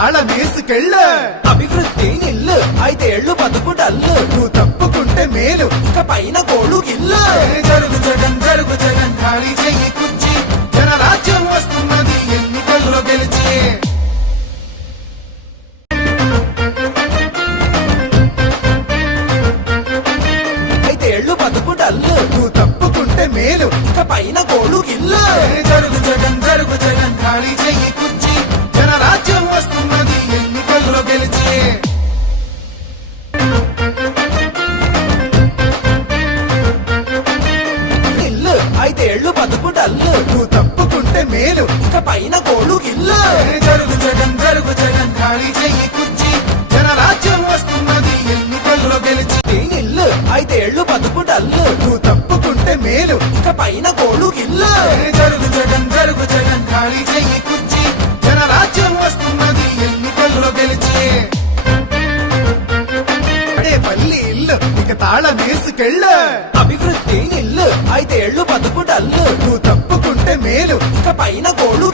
తాళమేసుకెళ్ళ. అభివృద్ధి నిల్లు 5 ఏళ్లు బతుకు డల్లు నువ్వు తప్పుకుంటే మేలు. ఇక పైన కోడు గిల్లు జరుగు జగన్ ఖాళీ చెయ్యి కుర్చీ. జనరాజ్యం వస్తున్నది ఎన్నికల్లో గెలిచి. 5 ఏళ్లు బతుకు డల్లు నువ్వు తప్పుకుంటే మేలు. ఇక పైన కోడు గిల్లు జరుగు జగన్ ఖాళీ చెయ్యి కుర్చీ. జనరాజ్యం వస్తున్నది ఎన్నికల్లో గెలిచి. నిల్లు 5 ఏళ్లు బతుకు డల్లు నువ్వు తప్పుకుంటే మేలు. ఇక పైన కోడు గిల్లు జరుగు జగన్ ఖాళీ చెయ్యి కుర్చీ. జనరాజ్యం వస్తున్నది ఎన్నికల్లో గెలిచి. నిల్లు 5 ఏళ్లు బతుకు డల్లు నువ్వు తప్పుకుంటే మేలు. ఇక పైన కోడు గిల్లు జరుగు జగన్ ఖాళీ చెయ్యి కుర్చీ. జనరాజ్యం వస్తున్నది ఎన్నికల్లో గెలిచి. పల్లి ఇల్లు ఇక తాళమేసుకెళ్ళ. అభివృద్ధి నిల్లు 5 ఏళ్లు బతుకు డల్లు నువ్వు తప్పుకుంటే మేలు. ఇక పైన కోడు